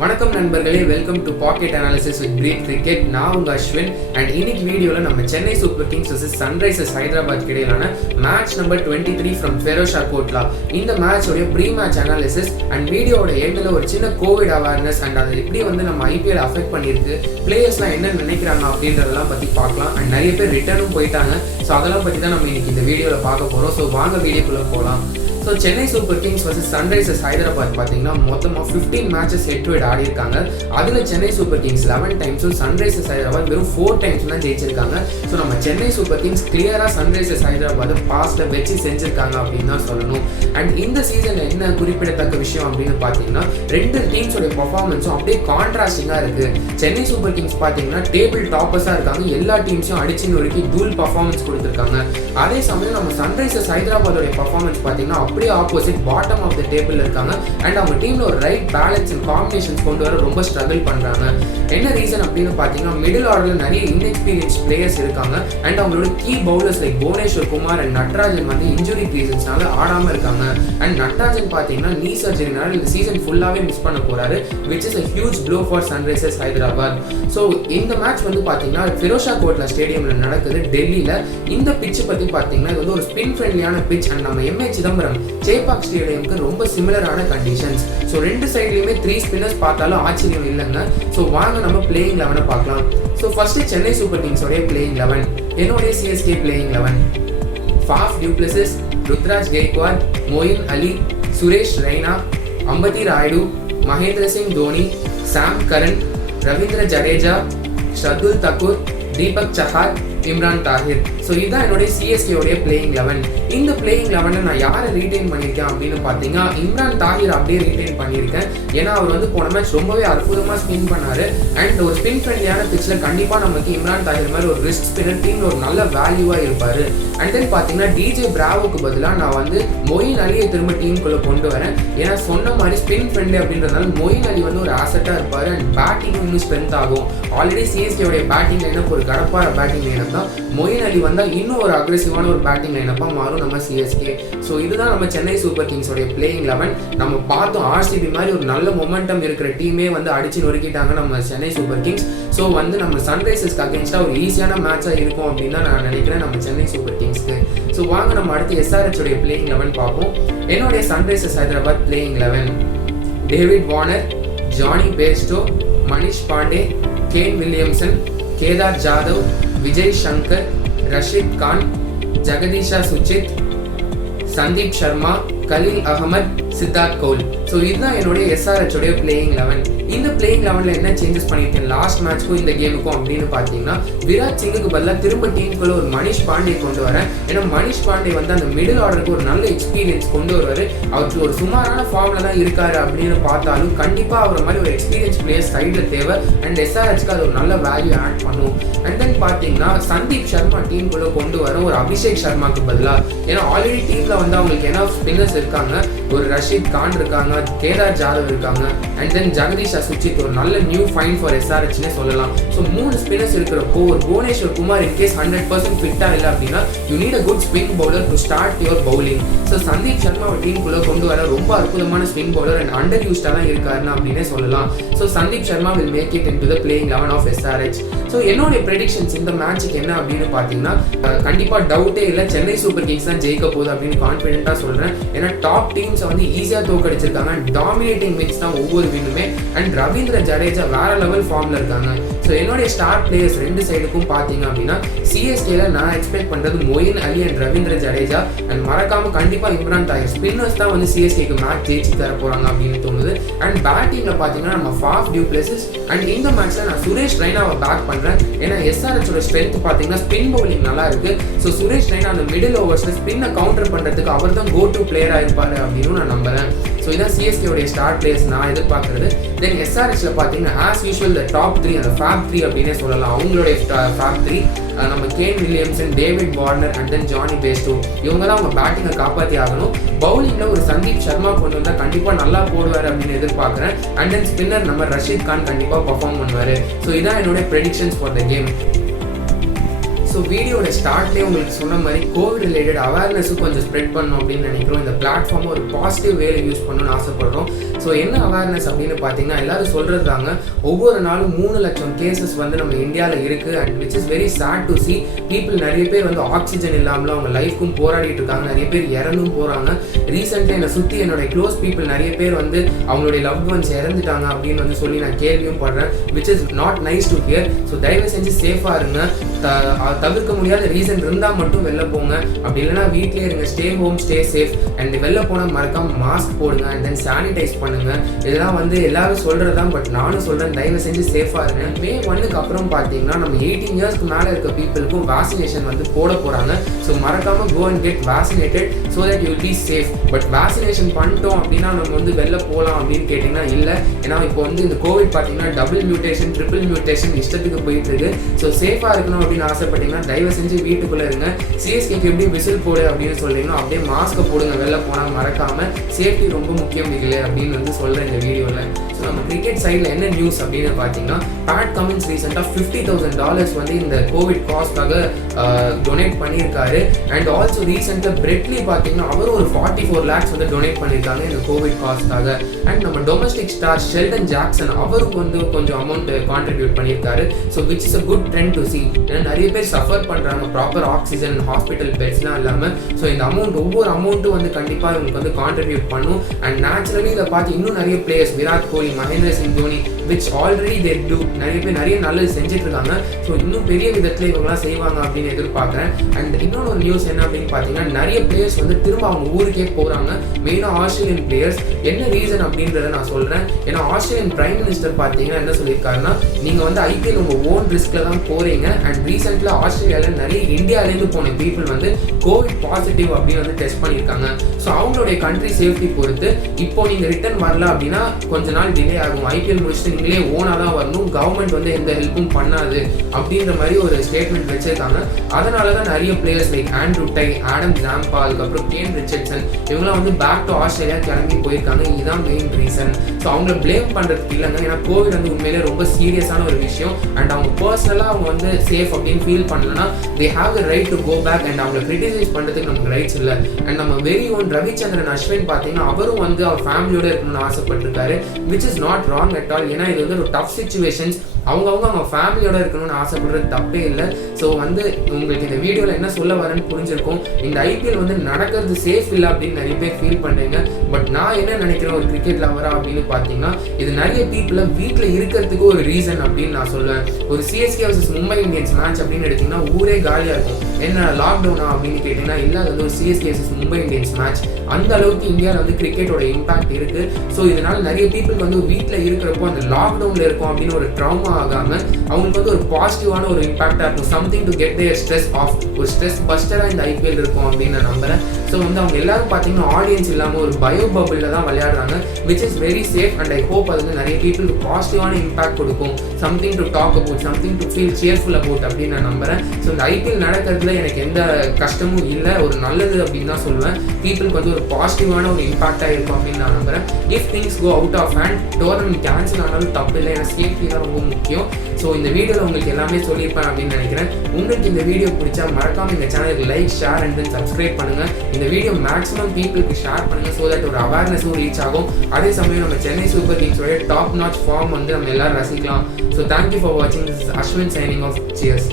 வணக்கம் நண்பர்களே, welcome to pocket analysis with Preeth cricket. நான் உங்க அஸ்வின். அண்ட் இன்னைக்கு வீடியோவில் நம்ம Chennai super kings vs sunrisers Hyderabad இடையிலான match number 23 from Feroz Shah Kotla, இந்த மேட்சோடைய ப்ரீ மேட்ச் அனாலிசிஸ் அண்ட் வீடியோட எண்டில் ஒரு சின்ன கோவிட் அவேர்னஸ் அண்ட் அது எப்படி நம்ம ஐபிஎல் அஃபெக்ட் பண்ணியிருக்கு, பிளேயர்ஸ்லாம் என்ன நினைக்கிறாங்க அப்படின்றதெல்லாம் பற்றி பார்க்கலாம். அண்ட் நிறைய பேர் ரிட்டர்னும் போயிட்டாங்க. ஸோ அதெல்லாம் பற்றி தான் நம்ம இன்னைக்கு இந்த வீடியோவில் பார்க்க போகிறோம். ஸோ வாங்க வீடியோக்குள்ளே போகலாம். So Chennai super kings vs sunrisers Hyderabad பார்த்தீங்கன்னா மொத்தமாக 15 மேட்சஸ் ஹெட் டு ஹெட் ஆடி இருக்காங்க. அதில் சென்னை சூப்பர் கிங்ஸ் 11 டைம்ஸும் சன்ரைசர்ஸ் ஹைதராபாத் வெறும் 4 டைம்ஸ் தான் ஜெயிச்சிருக்காங்க. ஸோ நம்ம சென்னை சூப்பர் கிங்ஸ் கிளியராக சன்ரைசர்ஸ் ஹைதராபாத் பாஸ்ட்டில் வச்சு செஞ்சிருக்காங்க அப்படின்னு தான் சொல்லணும். அண்ட் இந்த சீசனில் என்ன குறிப்பிடத்தக்க விஷயம் அப்படின்னு பார்த்தீங்கன்னா, ரெண்டு டீம்ஸோடைய பர்ஃபார்மன்ஸும் அப்படியே கான்ட்ராஸ்டிங்காக இருக்குது. சென்னை சூப்பர் கிங்ஸ் பார்த்தீங்கன்னா டேபிள் டாப்பர்ஸாக இருக்காங்க, எல்லா டீம்ஸையும் அடிச்சு நொறுக்கி தூள் பர்ஃபார்மன்ஸ் கொடுத்துருக்காங்க. அதே சமயம் நம்ம சன்ரைசர்ஸ் ஹைதராபாத்தோடைய பர்ஃபார்மன்ஸ் பார்த்தீங்கன்னா அப்படியே opposite, bottom of the table இருக்காங்க. அண்ட் அவங்க டீம்ல ஒரு ரைட் பேலன்ஸ் அண்ட் காம்பினேஷன்ஸ் கொண்டு வர ரொம்ப ஸ்ட்ரகிள் பண்றாங்க. என்ன ரீசன் அப்படின்னு பார்த்தீங்கன்னா, மிடில் ஆர்டர்ல நிறைய இன்எக்ஸ்பீரியன்ஸ் பிளேயர்ஸ் இருக்காங்க. அண்ட் அவங்களோட key bowlers like Bhuvneshwar Kumar and Natarajan வந்து இன்ஜுரி ரீசன்ஸ்னால ஆடாம இருக்காங்க. அண்ட் நட்ராஜன் பார்த்தீங்கன்னா நீ சர்ஜரினால இந்த சீசன் ஃபுல்லாவே மிஸ் பண்ண போறாரு, which is a huge blow for Sunrisers Hyderabad. So இந்த மேட்ச் வந்து பார்த்தீங்கன்னா ஃபெரோஷா கோட்லா ஸ்டேடியம்ல நடக்குது டெல்லியில. இந்த பிட்ச் பத்தி பார்த்தீங்கன்னா இது வந்து ஒரு ஸ்பின் ஃப்ரெண்ட்லியான பிட்ச் அண்ட் நம்ம எம்ஏ சிதம்பரம் சேப்பாக் ஸ்டேடியம்க்கு ரொம்ப சிமிலரான கண்டிஷன்ஸ். ஸோ ரெண்டு சைட்லையுமே 3 ஸ்பின்னர்ஸ் பார்த்தாலும் ஆச்சரியம் இல்லைங்க. ஸோ வாங்க நம்ம பிளேயிங் 11 பார்க்கலாம். ஸோ ஃபர்ஸ்ட் சென்னை சூப்பர் கிங்ஸோடைய பிளேயிங் 11, என்னுடைய CSK playing 11: Faf du Plessis, Ruturaj Gaikwad, Moeen Ali, Suresh Raina, Ambati Rayudu, Mahendra Singh Dhoni, Sam Curran, Ravindra Jadeja, Shardul Thakur, Deepak Chahar, Imran Tahir. So இதுதான் என்னுடைய சிஎஸ்கேவுடைய பிளேயிங் 11. இந்த பிளேயிங் 11 நான் யாரை ரீட்டைன் பண்ணியிருக்கேன் அப்படின்னு பார்த்தீங்கன்னா, இம்ரான் தாஹிர் அப்படியே ரீட்டைன் பண்ணியிருக்கேன். ஏன்னா அவர் வந்து போன மேட்ச் ரொம்பவே அற்புதமாக ஸ்பின் பண்ணாரு. அண்ட் ஒரு ஸ்பின் ஃப்ரெண்ட்லியான பிச்சில் கண்டிப்பாக நமக்கு இம்ரான் தாஹிர் மாதிரி ஒரு ரிஸ்க் ஸ்பின்னர் டீமில் ஒரு நல்ல வேல்யூவாக இருப்பார். அண்ட் தென் பார்த்தீங்கன்னா டிஜே பிராவோக்கு பதிலாக நான் வந்து மொயின் அலியை திரும்ப டீமுக்குள்ளே கொண்டு வரேன். ஏன்னா சொன்ன மாதிரி ஸ்பின் ஃப்ரெண்ட்லி அப்படின்றதுனால மொயின் அலி வந்து ஒரு ஆசெட்டாக இருப்பார். அண்ட் பேட்டிங்கும் இன்னும் ஸ்ட்ரென்த் ஆகும். ஆல்ரெடி சிஎஸ்கேவுடைய பேட்டிங் லைனப் ஒரு கடப்பார பேட்டிங் லைனப் தான். மொயின் அலி வந்தால் இன்னும் ஒரு அக்ரெசிவான ஒரு பேட்டிங் லைனப்பாக மாறும் நம்ம சிஎஸ்கே. ஸோ இதுதான் நம்ம சென்னை சூப்பர் கிங்ஸோடைய பிளேயிங் 11. நம்ம பார்த்தோம் ஆர்சிபி மாதிரி ஒரு நல்ல மொமெண்டம் இருக்கிற டீமே வந்து அடிச்சு நொறுக்கிட்டாங்க நம்ம சென்னை சூப்பர் கிங்ஸ். ஸோ வந்து நம்ம சன்ரைசர்ஸ்க்கு அகேன்ஸ்டாக ஒரு ஈஸியான மேட்சாக இருக்கும் அப்படின்னு தான் நான் நினைக்கிறேன் நம்ம சென்னை சூப்பர் கிங்ஸ்க்கு. ஸோ வாங்க நம்ம அடுத்து எஸ்ஆர்ஹெச்சோடைய பிளேயிங் 11 பார்ப்போம். என்னுடைய sunrisers Hyderabad playing 11: David Warner, Jonny Bairstow, Manish Pandey, Kane Williamson, Kedar Jadhav, Vijay Shankar, Rashid Khan, Jagadeesha Suchith, Sandeep Sharma, Khaleel Ahmed, Siddarth Kaul. So இதுதான் என்னுடைய எஸ்ஆர்ஹெச்சோடைய பிளேயிங் 11. இந்த பிளேயிங் 11ல என்ன சேஞ்சஸ் பண்ணியிருக்கேன் லாஸ்ட் மேட்ச்க்கும் இந்த கேமுக்கும் அப்படின்னு பார்த்தீங்கன்னா, விராட் சிங்குக்கு பதிலாக திரும்ப டீமுக்குள்ள ஒரு மனிஷ் பாண்டே கொண்டு வரேன். ஏன்னா மனிஷ் பாண்டே வந்து அந்த மிடில் ஆர்டருக்கு ஒரு நல்ல எக்ஸ்பீரியன்ஸ் கொண்டு வருவார். அவருக்கு ஒரு சுமாரான ஃபார்ம்ல தான் இருக்காரு அப்படின்னு பார்த்தாலும் கண்டிப்பாக அவர் மாதிரி ஒரு எக்ஸ்பீரியன்ஸ் பிளேயர் சைடில் தேவை. அண்ட் எஸ்ஆர்ஹெச்க்கு அது ஒரு நல்ல வேல்யூ ஆட் பண்ணும். அண்ட் தென் பார்த்தீங்கன்னா சந்தீப் சர்மா டீமுக்குள்ள கொண்டு வர ஒரு அபிஷேக் சர்மாக்கு பதிலாக, ஏன்னா ஆல்ரெடி டீமில் வந்து அவங்களுக்கு என்ன ஸ்பின்னர்ஸ் இருக்காங்க, ஒரு ரஷீத் கான் இருக்காங்க, கேதார் ஜாதவ் இருக்காங்க, அண்ட் தென் ஜெகதீஷா சுஜித் ஒரு நல்ல நியூ ஃபைன் ஃபார் எஸ்ஆர்ஹெச்னே சொல்லலாம். ஸோ 3 ஸ்பின்னர்ஸ் இருக்கிறப்போ ஒரு புவனேஸ்வர் குமார் இன்கேஸ் 100% ஃபிட்டாக இல்லை அப்படின்னா you need a good spin bowler to start your bowling. So Sandeep Sharma டீமுக்குள்ள கொண்டு வர ரொம்ப அற்புதமான ஸ்பின் பவுலர் அண்ட் அண்டர் யூஸ்டாக தான் இருக்காருன்னு அப்படின்னே சொல்லலாம். So Sandeep Sharma will make it in to the playing 11 of SRH. So என்னுடைய ப்ரெடிக்ஷன்ஸ் இந்த மேட்சுக்கு என்ன அப்படின்னு பார்த்தீங்கன்னா, கண்டிப்பாக டவுட்டே இல்லை, சென்னை சூப்பர் கிங்ஸ் தான் ஜெயிக்க போகுது அப்படின்னு கான்ஃபிடென்ட்டாக சொல்கிறேன். ஏன்னா டாப் டீம்ஸை வந்து ஈஸியாக தோக்கடிச்சிருக்காங்க. டாமினேட்டிங் வின்ஸ் தான் ஒவ்வொரு வின்னுமே. அண்ட் ரவீந்திர ஜடேஜா வேற லெவல் ஃபார்ம்ல இருக்காங்க. ஸோ என்னுடைய ஸ்டார் பிளேயர்ஸ் ரெண்டு சைடுக்கும் பார்த்தீங்க அப்படின்னா, சிஎஸ்கேல நான் எக்ஸ்பெக்ட் பண்ணுறது மொயின் அலி அண்ட் ரவீந்திர ஜடேஜா. அண்ட் மறக்காம கண்டிப்பாக இம்ரான் தாஹிர். ஸ்பின்னர்ஸ் தான் வந்து சிஎஸ்கேக்கு மேட்ச் ஜெயிச்சு தர போகிறாங்க அப்படின்னு தோணுது. அண்ட் பேட்டிங்கில் பார்த்தீங்கன்னா நம்ம ஃபாஃப் டியூப்ளசிஸ். அண்ட் இந்த மேட்ச்சில் நான் சுரேஷ் ரெய்னாவை பேக் பண்ணுறேன். ஏன்னா எஸ்ஆர்ஹெச்சோட ஸ்ட்ரென்த் பார்த்தீங்கன்னா ஸ்பின் பவுலிங் நல்லா இருக்கு. ஸோ சுரேஷ் ரெய்னா அந்த மிடில் ஓவர்ஸில் ஸ்பின்னை கவுண்டர் பண்ணுறதுக்கு அவர் தான் கோ டு பிளேயராக இருப்பார் அப்படின்னு நான் நம்புறேன். ஸோ இதான் சிஎஸ்கேவுடைய ஸ்டார் பிளேயர்ஸ் நான் எதிர்பார்க்குறது. தென் எஸ்ஆர்ஹெச்ல பார்த்தீங்கன்னா ஆஸ் யூஷுவல் த டாப் 3, அந்த ஃபேப் 3 அப்படின்னே சொல்லலாம். அவங்களுடைய ஃபேப் 3 நம்ம Kane Williamson, David Warner and then Johnny Bairstow, இவங்க தான் அவங்க பேட்டிங்கை காப்பாற்றி ஆகணும். பவுலிங்கில் ஒரு சந்தீப் சர்மா கொண்டு வந்தால் கண்டிப்பாக நல்லா போடுவார் அப்படின்னு எதிர்பார்க்குறேன். அண்ட் தென் ஸ்பின்னர் நம்ம ரஷீத் கான் கண்டிப்பாக பர்ஃபார்ம் பண்ணுவார். ஸோ இதான் என்னுடைய predictions for the game. So வீடியோட ஸ்டார்ட்லேயே உங்களுக்கு சொன்ன மாதிரி கோவிட் ரிலேட்டட் அவேர்னஸும் கொஞ்சம் ஸ்ப்ரெட் பண்ணணும் அப்படின்னு நினைக்கிறோம். இந்த பிளாட்ஃபார்மை ஒரு பாசிட்டிவ் வேலை யூஸ் பண்ணணும்னு ஆசைப்படுறோம். ஸோ என்ன அவேர்னஸ் அப்படின்னு பார்த்தீங்கன்னா எல்லாரும் சொல்கிறது தாங்க, ஒவ்வொரு நாளும் 3 லட்சம் கேசஸ் வந்து நம்ம இந்தியாவில் இருக்குது. And which is very sad to C. People நிறைய பேர் வந்து ஆக்சிஜன் இல்லாமல் அவங்க லைஃப்க்கும் போராடிட்டு இருக்காங்க, நிறைய பேர் இறந்தும் போகிறாங்க. ரீசெண்டாக என்னை சுற்றி என்னுடைய க்ளோஸ் பீப்புள் நிறைய பேர் வந்து அவங்களுடைய லவ்ட் ஒன்ஸ் இறந்துட்டாங்க அப்படின்னு வந்து சொல்லி நான் கேள்வியும் படுறேன். Which is not nice to hear. So தயவு செஞ்சு சேஃபாக இருங்க. தவிர்க்க முடியாத ரீசன் இருந்தால் மட்டும் வெளில போங்க, அப்படி இல்லைனா வீட்டிலே இருங்க. Stay home, stay safe. And வெளில போனால் மறக்காம மாஸ்க் போடுங்க அண்ட் தென் சானிடைஸ் பண்ணுங்க. இதெல்லாம் வந்து எல்லாரும் சொல்கிறது தான், பட் நானும் சொல்கிறேன், தயவு செஞ்சு சேஃபாக இருங்க. May 1க்கு அப்புறம் பார்த்தீங்கன்னா நம்ம 18 இயர்ஸ்க்கு மேலே இருக்க பீப்புளுக்கும் வேக்சினேஷன் வந்து போட போகிறாங்க. ஸோ மறக்காமல் go and get vaccinated so that you will be safe. But vaccination பண்ணிட்டோம் அப்படின்னா நம்ம வந்து வெளில போகலாம் அப்படின்னு கேட்டிங்கன்னா இல்லை. ஏன்னா இப்போ வந்து இந்த கோவிட் பார்த்தீங்கன்னா டபுள் மியூட்டேஷன், ட்ரிபிள் மியூட்டேஷன் இஷ்டத்துக்கு போயிட்டு இருக்கு. ஸோ சேஃபாக இருக்கணும் அப்படின்னு ஆசைப்பட்டீங்கன்னா தயவு செஞ்சு வீட்டுக்குள்ளே இருங்க. சிஎஸ்கேக்கு எப்படி விசில் போடு அப்படின்னு சொல்கிறீங்களோ அப்படியே மாஸ்க்கை போடுங்க. வெளில போனால் மறக்காமல். சேஃப்டி ரொம்ப முக்கியம் இல்லை அப்படின்னு வந்து சொல்கிறேன் இந்த வீடியோவில். ஸோ நம்ம கிரிக்கெட் சைடில் என்ன நியூஸ் அப்படின்னு பார்த்தீங்கன்னா, பேட் கமின்ஸ் ரீசெண்டாக $50,000 வந்து இந்த கோவிட் காஸ்ட்காக டொனேட் பண்ணியிருக்காரு. அண்ட் ஆல்சோ ரீசெண்டாக பிரெட்லி பார்த்தீங்கன்னா அவரும் ஒரு 44 lakhs வந்து டொனேட் பண்ணியிருக்காங்க இந்த கோவிட் காஸ்ட்காக. அண்ட் நம்ம டொமஸ்டிக் ஸ்டார் ஷெல்டன் ஜாக்சன் அவருக்கு வந்து கொஞ்சம் அமௌண்ட் கான்ட்ரிபியூட் பண்ணியிருக்காரு. So which is a good trend to C. ஏன்னா நிறைய பேர் சஃபர் பண்ணுறாங்க, ப்ராப்பர் ஆக்சிஜன், ஹாஸ்பிட்டல் பெட்ஸ்லாம் இல்லாமல். ஸோ இந்த அமௌண்ட் ஒவ்வொரு அமௌண்ட்டும் வந்து கண்டிப்பாக இவங்களுக்கு வந்து கான்ட்ரிபியூட் பண்ணும். அண்ட் நேச்சுரலி இதை பார்த்து இன்னும் நிறைய players, Virat Kohli, Mahendra Singh Dhoni, which already they do, நிறைய பேர் நிறைய நல்லது செஞ்சுட்டு இருக்காங்க. ஸோ இன்னும் பெரிய விதத்தில் இவங்களாம் செய்வாங்க அப்படின்னு எதிர்பார்க்குறேன். அண்ட் இன்னொன்று ஒரு நியூஸ் என்ன அப்படின்னு பார்த்தீங்கன்னா, நிறைய பிளேயர்ஸ் வந்து திரும்ப அவங்க ஊருக்கே போகிறாங்க, மெயினாக ஆஸ்திரேலியன் பிளேயர்ஸ். என்ன ரீசன் அப்படின்றத நான் சொல்கிறேன். ஏன்னா ஆஸ்திரேலியன் பிரைம் மினிஸ்டர் பார்த்தீங்கன்னா என்ன சொல்லியிருக்காருன்னா, நீங்கள் வந்து ஐபிஎல் உங்கள் ஓன் ரிஸ்கில் தான் போகிறீங்க. அண்ட் ரீசெண்டாக ஆஸ்திரேலியாவில் நிறைய இந்தியாவிலேருந்து போன பீப்புள் வந்து கோவிட் பாசிட்டிவ் அப்படின்னு வந்து டெஸ்ட் பண்ணியிருக்காங்க. ஸோ அவங்களுடைய கண்ட்ரி சேஃப்டி பொறுத்து இப்போ நீங்கள் ரிட்டர்ன் வரல அப்படின்னா கொஞ்ச நாள் டிலே ஆகும். ஐபிஎல் முடிச்சுட்டு நீங்களே ஓனாக தான் வரணும், கவர்மெண்ட் வந்து எந்த ஹெல்ப்பும் பண்ணாது அப்படின்ற மாதிரி ஒரு ஸ்டேட்மெண்ட் வச்சிருக்காங்க. அதனால தான் நிறைய players like Andrew Tye, Adam Zampa, அதுக்கப்புறம் கேன் ரிச்சர்ட்சன் இவங்களாம் வந்து பேக் டு ஆஸ்திரேலியா கிளம்பி போயிருக்காங்க. இதுதான் மெயின் ரீசன். ஸோ அவங்கள பிளேம் பண்ணுறதுக்கு இல்லைங்க. ஏன்னா கோவிட் வந்து உண்மையிலே ரொம்ப சீரியஸான ஒரு விஷயம். அண்ட் அவங்க பர்சனலாக அவங்க வந்து சேஃப் அப்படின்னு ஃபீல் பண்ணலன்னா they have the right to go back. And அவங்களை கிரிட்டிசைஸ் பண்ணுறதுக்கு நமக்கு ரைட்ஸ் இல்லை. அண்ட் நம்ம வெரி ஓன் ரவிச்சந்திரன் அஸ்வின் பார்த்தீங்கன்னா அவரும் வந்து அவர் ஃபேமிலியோட இருக்கணும்னு ஆசைப்பட்டிருக்காரு. Which is not wrong at all. ஏன்னா இது வந்து ஒரு டஃப் சிச்சுவேஷன்ஸ். அவங்க ஃபேமிலியோட இருக்கணும்னு ஆசைப்படுறது தப்பே இல்லை. ஸோ வந்து உங்களுக்கு இந்த வீடியோவில் என்ன சொல்ல வரேன்னு புரிஞ்சிருக்கும். இந்த ஐபிஎல் வந்து நடக்கிறது சேஃப் இல்லை அப்படின்னு நிறைய பேர் ஃபீல் பண்ணுறீங்க. பட் நான் என்ன நினைக்கிறேன் ஒரு கிரிக்கெட் லவரா அப்படின்னு பார்த்தீங்கன்னா, இது நிறைய பீப்புளை வீட்டில் இருக்கிறதுக்கு ஒரு ரீசன் அப்படின்னு நான் சொல்லுவேன். ஒரு CSK vs Mumbai Indians match அப்படின்னு எடுத்திங்கன்னா ஊரே காலியாக இருக்கும். என்ன லாக்டவுனா அப்படின்னு கேட்டிங்கன்னா இல்லை, அது வந்து ஒரு CSK vs Mumbai Indians match. அந்த அளவுக்கு இந்தியாவில் வந்து கிரிக்கெட்டோட இம்பாக்ட் இருக்குது. ஸோ இதனால் நிறைய பீப்புள் வந்து வீட்டில் இருக்கிறப்போ அந்த லாக்டவுனில் இருக்கும் அப்படின்னு ஒரு ட்ராமா ஆகாமல் அவங்களுக்கு வந்து ஒரு பாசிட்டிவான ஒரு இம்பாக்டாக இருக்கும். Something to get their stress off. ஒரு ஸ்ட்ரெஸ் பஸ்டராக இந்த ஐபிஎல் இருக்கும் அப்படின்னு நான் நம்புறேன். ஸோ வந்து அவங்க எல்லாரும் பார்த்தீங்கன்னா ஆடியன்ஸ் இல்லாமல் ஒரு பயோ பபிளில் தான் விளையாடுறாங்க. Which is very safe. And I hope அது வந்து நிறைய பீப்புளுக்கு பாசிட்டிவான இம்பாக்ட் கொடுக்கும். Something to talk about, something to feel cheerful about அப்படின்னு நான் நம்புறேன். ஸோ இந்த ஐபிஎல் நடக்கிறதுல எனக்கு எந்த கஷ்டமும் இல்லை, ஒரு நல்லது அப்படின்னு தான் சொல்லுவேன். பீப்புளுக்கு வந்து ஒரு பாசிட்டிவான ஒரு இம்பாக்டாக இருக்கும் அப்படின்னு நான் நம்புறேன். If things go out of hand, tournament cancel ஆனாலும் தப்பு இல்லை. ஏன்னா சேஃப்டி தான் ரொம்ப முக்கியம். ஸோ இந்த வீடியோவில் உங்களுக்கு எல்லாமே சொல்லியிருப்பேன் அப்படின்னு நினைக்கிறேன். உங்களுக்கு இந்த வீடியோ பிடிச்சா மறக்காமல் இந்த சேனலுக்கு like, share and then subscribe பண்ணுங்கள். இந்த வீடியோ மேக்ஸிமம் பீப்புளுக்கு ஷேர் பண்ணுங்கள். ஸோ தட் ஒரு அவேர்னஸும் ரீச் ஆகும். அதே சமயம் நம்ம சென்னை சூப்பர் கிங்ஸோட டாப் நாச் ஃபார்ம் வந்து நம்ம எல்லாரும் ரசிக்கலாம். ஸோ தேங்க்யூ ஃபார் வாட்சிங். This is Ashwin signing off. Cheers.